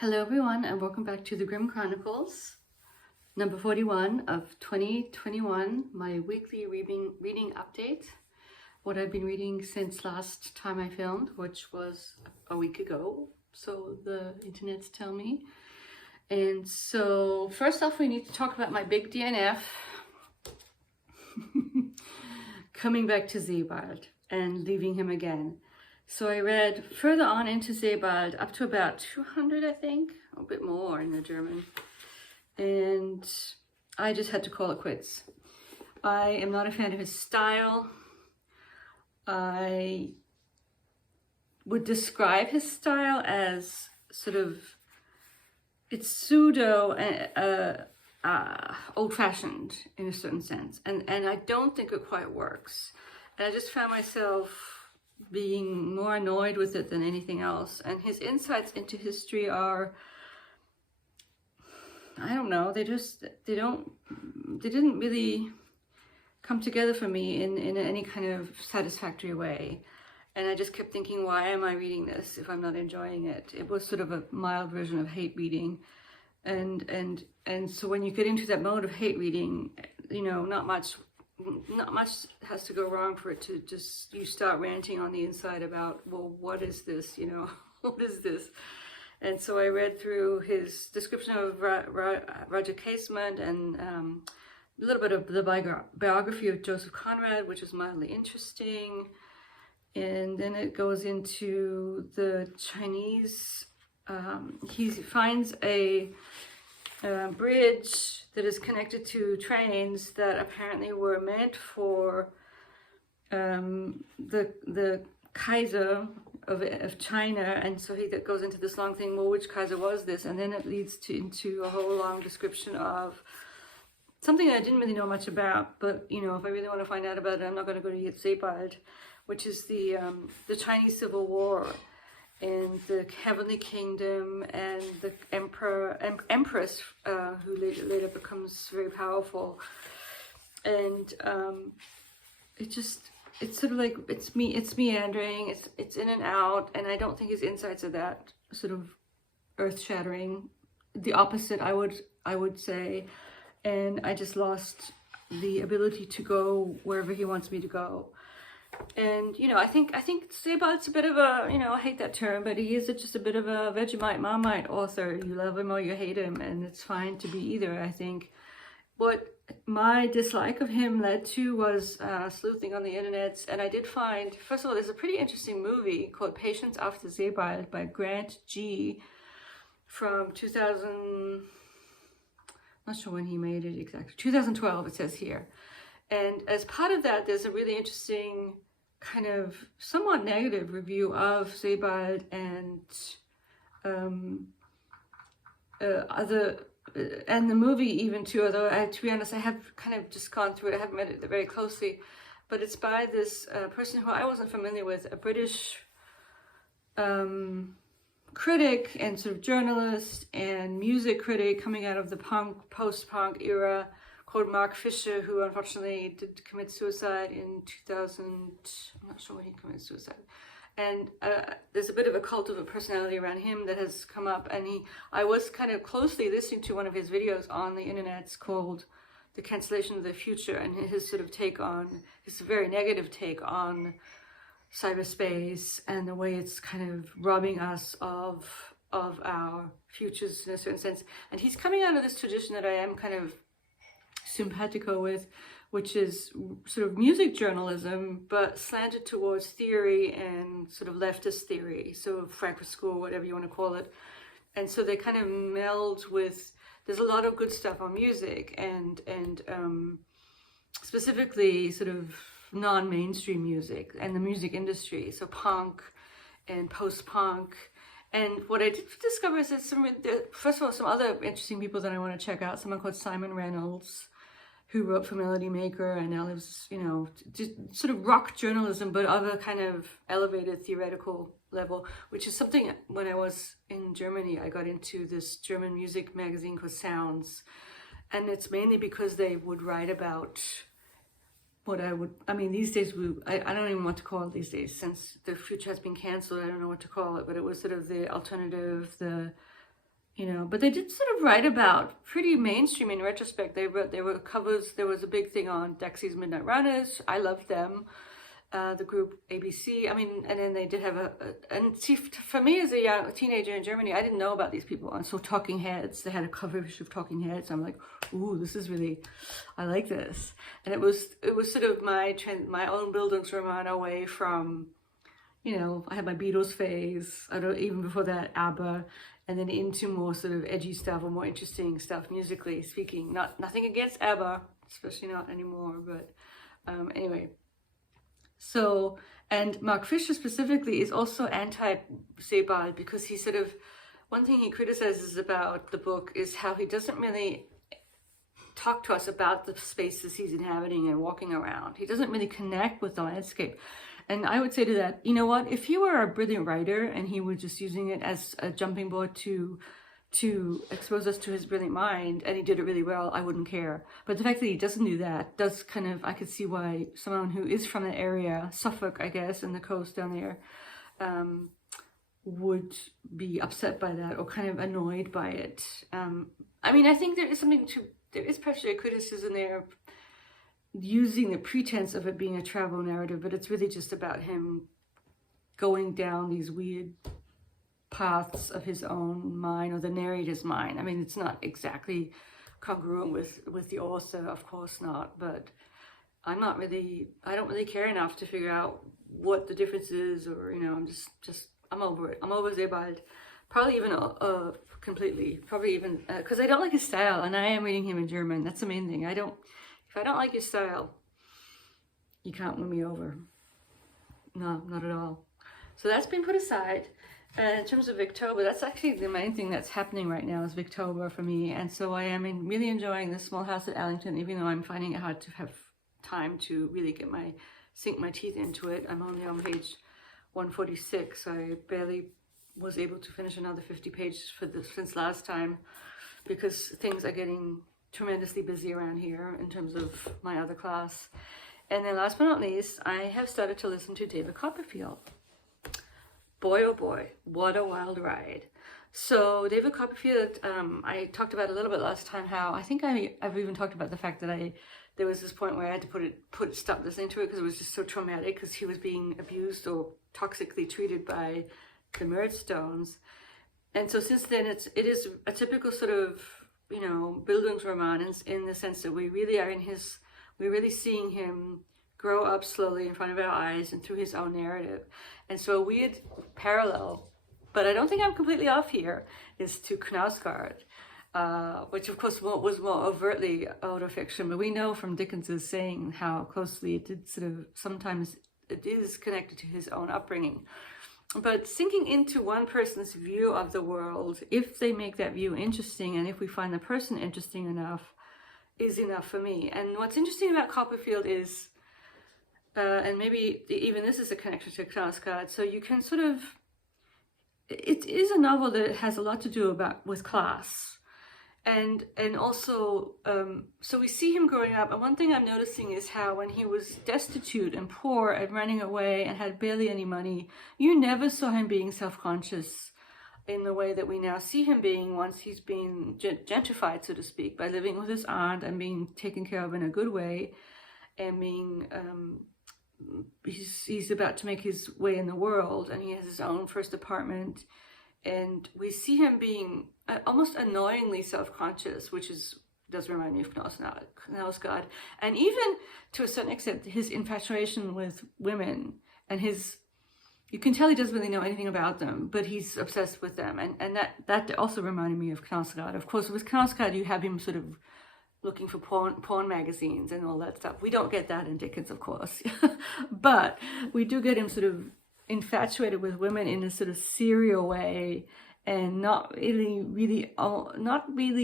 Hello everyone and welcome back to the Grimm Chronicles, number 41 of 2021, my weekly reading update. What I've been reading since last time I filmed, which was a week ago, so the internets tell me. And so first off, we need to talk about my big DNF. Coming back to Sebald and leaving him again. So I read further on into Sebald up to about 200, I think, a bit more in the German. And I just had to call it quits. I am not a fan of his style. I would describe his style as sort of, it's pseudo old-fashioned in a certain sense. And I don't think it quite works. And I just found myself being more annoyed with it than anything else. And his insights into history are, I don't know, they didn't really come together for me in any kind of satisfactory way. And I just kept thinking, why am I reading this if I'm not enjoying it? It was sort of a mild version of hate reading. And so when you get into that mode of hate reading, you know, not much has to go wrong for it to just, you start ranting on the inside about, well, what is this, you know, what is this? And so I read through his description of W.G.Sebald and a little bit of the biography of Joseph Conrad, which is mildly interesting. And then it goes into the Chinese, he finds a bridge that is connected to trains that apparently were meant for the Kaiser of China, and so he goes into this long thing, well, which Kaiser was this? And then it leads into a whole long description of something I didn't really know much about, but you know, if I really want to find out about it, I'm not going to go to Sebald, which is the Chinese Civil War, and the Heavenly Kingdom, and the Empress, who later becomes very powerful. And it's sort of like, it's meandering, it's in and out, and I don't think his insights are that sort of earth-shattering. The opposite, I would say. And I just lost the ability to go wherever he wants me to go. And, you know, I think Sebald's a bit of a, you know, I hate that term, but he is just a bit of a Vegemite, Marmite author. You love him or you hate him, and it's fine to be either, I think. What my dislike of him led to was sleuthing on the internet, and I did find, first of all, there's a pretty interesting movie called Patience After Sebald by Grant G. from 2000, not sure when he made it exactly, 2012 it says here. And as part of that, there's a really interesting kind of somewhat negative review of Sebald and and the movie even too, although to be honest, I have kind of just gone through it. I haven't read it very closely, but it's by this person who I wasn't familiar with, a British critic and sort of journalist and music critic coming out of the post-punk era, called Mark Fisher, who unfortunately did commit suicide in 2000. I'm not sure when he committed suicide. And there's a bit of a cult of a personality around him that has come up. And I was kind of closely listening to one of his videos on the internet called The Cancellation of the Future, and his sort of take on, his very negative take on cyberspace and the way it's kind of robbing us of our futures in a certain sense. And he's coming out of this tradition that I am kind of simpatico with, which is sort of music journalism, but slanted towards theory and sort of leftist theory, so Frankfurt School, whatever you want to call it. And so they kind of meld with, there's a lot of good stuff on music and specifically sort of non-mainstream music and the music industry, so punk and post-punk. And what I did discover is that first of all, some other interesting people that I want to check out. Someone called Simon Reynolds, who wrote for Melody Maker and now lives, you know, just sort of rock journalism, but of a kind of elevated theoretical level, which is something when I was in Germany, I got into this German music magazine called Sounds. And it's mainly because they would write about these days, I don't even know what to call it these days, since the future has been canceled. I don't know what to call it, but it was sort of the alternative, the but they did sort of write about pretty mainstream in retrospect. There were covers. There was a big thing on Dexy's Midnight Runners. I loved them. The group ABC. I mean, and then they did have and see, for me as a young teenager in Germany, I didn't know about these people. And so Talking Heads, they had a cover issue of Talking Heads. I'm like, ooh, this is really, I like this. And it was sort of my own Bildungsroman away from, I had my Beatles phase. I don't even before that ABBA. And then into more sort of edgy stuff or more interesting stuff, musically speaking. Nothing against ABBA, especially not anymore. But anyway, so, and Mark Fisher specifically is also anti-Sebald because he sort of, one thing he criticizes about the book is how he doesn't really talk to us about the spaces he's inhabiting and walking around. He doesn't really connect with the landscape. And I would say to that, you know what, if he were a brilliant writer and he was just using it as a jumping board to expose us to his brilliant mind, and he did it really well, I wouldn't care. But the fact that he doesn't do that does kind of, I could see why someone who is from the area, Suffolk, I guess, and the coast down there, would be upset by that or kind of annoyed by it. I mean, I think there is partially a criticism there using the pretense of it being a travel narrative, but it's really just about him going down these weird paths of his own mind, or the narrator's mind. I mean, it's not exactly congruent with the author, of course not, but I don't really care enough to figure out what the difference is, or, I'm over it. I'm over Sebald. Probably even completely, because I don't like his style, and I am reading him in German. That's the main thing. If I don't like your style, you can't win me over. No, not at all. So that's been put aside. In terms of Victober, that's actually the main thing that's happening right now is Victober for me. And so I am really enjoying the small house at Allington, even though I'm finding it hard to have time to really sink my teeth into it. I'm only on page 146. I barely was able to finish another 50 pages since last time because things are getting tremendously busy around here in terms of my other class. And then last but not least, I have started to listen to David Copperfield. Boy, oh boy, what a wild ride. So David Copperfield, I talked about a little bit last time how I think I've even talked about the fact that there was this point where I had to stop listening to it because it was just so traumatic because he was being abused or toxically treated by the Murdstones. And so since then it is a typical sort of, Bildungsroman in the sense that we're really seeing him grow up slowly in front of our eyes and through his own narrative. And so a weird parallel, but I don't think I'm completely off here, is to Knausgård, which of course was more overtly autofiction, but we know from Dickens's saying how closely it did sometimes it is connected to his own upbringing. But sinking into one person's view of the world, if they make that view interesting, and if we find the person interesting enough, is enough for me. And what's interesting about Copperfield is, and maybe even this is a connection to Knausgård, so you can it is a novel that has a lot to do with class. And also, so we see him growing up, and one thing I'm noticing is how when he was destitute and poor and running away and had barely any money, you never saw him being self-conscious in the way that we now see him being once he's been gentrified, so to speak, by living with his aunt and being taken care of in a good way, and being, he's about to make his way in the world, and he has his own first apartment. And we see him being almost annoyingly self-conscious, which does remind me of Knausgård. And even to a certain extent, his infatuation with women and you can tell he doesn't really know anything about them, but he's obsessed with them. And that also reminded me of Knausgård. Of course, with Knausgård, you have him sort of looking for porn magazines and all that stuff. We don't get that in Dickens, of course. But we do get him sort of infatuated with women in a sort of serial way, and not really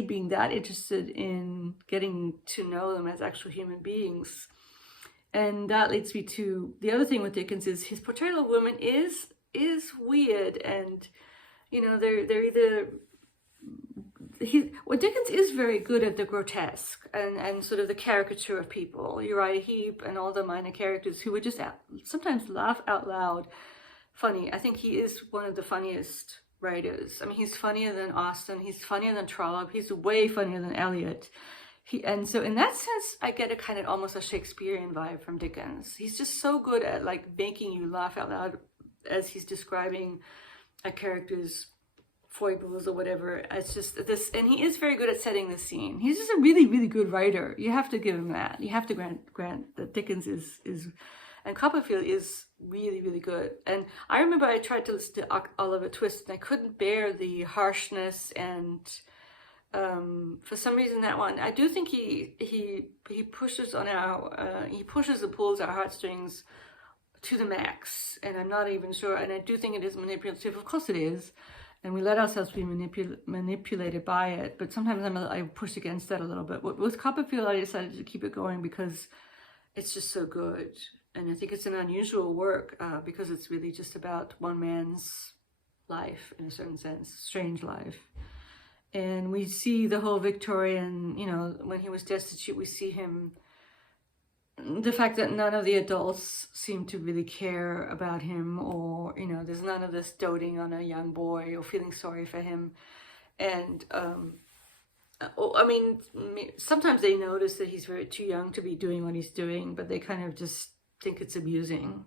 being that interested in getting to know them as actual human beings. And that leads me to the other thing with Dickens is his portrayal of women is weird, and they're either Dickens is very good at the grotesque and sort of the caricature of people. Uriah Heep and all the minor characters who would just sometimes laugh out loud funny. I think he is one of the funniest writers. I mean, he's funnier than Austen, he's funnier than Trollope, he's way funnier than Eliot. And so in that sense, I get a kind of almost a Shakespearean vibe from Dickens. He's just so good at like making you laugh out loud as he's describing a character's foibles or whatever. It's just this, and he is very good at setting the scene. He's just a really, really good writer. You have to give him that. You have to grant that Dickens is and Copperfield is really, really good. And I remember I tried to listen to Oliver Twist, and I couldn't bear the harshness, and for some reason that one, I do think he pushes on our he pushes and pulls our heartstrings to the max, and I'm not even sure, and I do think it is manipulative. Of course it is, and we let ourselves be manipulated by it, but sometimes I push against that a little bit. With Copperfield, I decided to keep it going because it's just so good, and I think it's an unusual work because it's really just about one man's life, in a certain sense, strange life. And we see the whole Victorian, you know, when he was destitute, we see him, the fact that none of the adults seem to really care about him, or, you know, there's none of this doting on a young boy or feeling sorry for him. And, I mean, sometimes they notice that he's too young to be doing what he's doing, but they kind of just think it's amusing.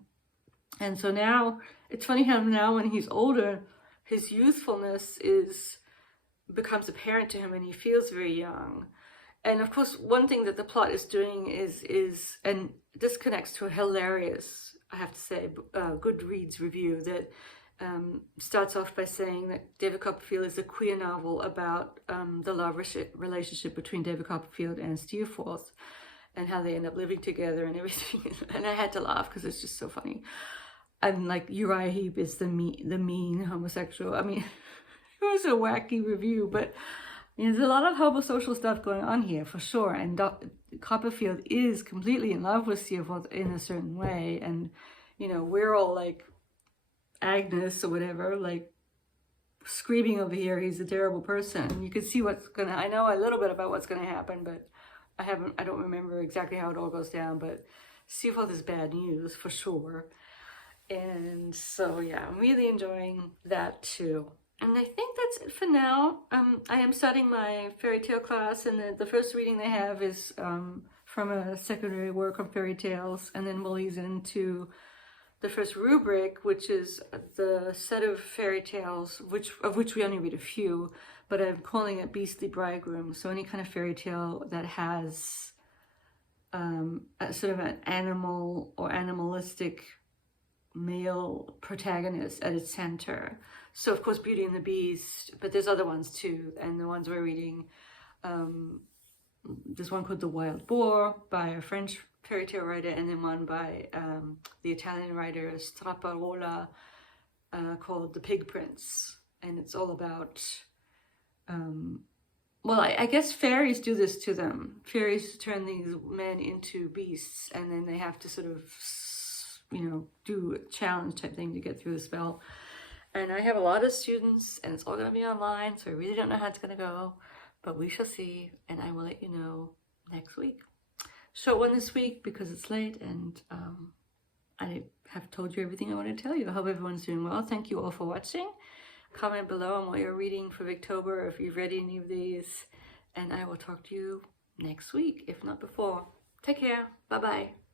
And so now, it's funny how now when he's older, his youthfulness becomes apparent to him, and he feels very young. And of course, one thing that the plot is doing is and this connects to a hilarious, I have to say, Goodreads review that starts off by saying that David Copperfield is a queer novel about the love relationship between David Copperfield and Steerforth, and how they end up living together and everything. And I had to laugh because it's just so funny. And like Uriah Heep is the mean homosexual. I mean, it was a wacky review, but you know, there's a lot of homosocial stuff going on here for sure. And Copperfield is completely in love with Steerforth in a certain way. And, you know, we're all like Agnes or whatever, like screaming over here, he's a terrible person. You can see I know a little bit about what's going to happen, but I don't remember exactly how it all goes down. But Steerforth is bad news for sure. And so, yeah, I'm really enjoying that too. And I think that's it for now. I am starting my fairy tale class, and the first reading they have is from a secondary work on fairy tales, and then we'll ease into the first rubric, which is the set of fairy tales, of which we only read a few, but I'm calling it Beastly Bridegroom. So any kind of fairy tale that has a sort of an animal or animalistic male protagonist at its center. So of course Beauty and the Beast, but there's other ones too, and the ones we're reading, there's one called The Wild Boar by a French fairy tale writer, and then one by the Italian writer Straparola called The Pig Prince. And it's all about well, I guess fairies do this to them. Fairies turn these men into beasts, and then they have to sort of, you know, do a challenge type thing to get through the spell. And I have a lot of students, and it's all going to be online, so I really don't know how it's going to go, but we shall see, and I will let you know next week. Short one this week because it's late, and I have told you everything I want to tell you. I hope everyone's doing well. Thank you all for watching. Comment below on what you're reading for Victober, if you've read any of these, and I will talk to you next week, if not before. Take care. Bye-bye.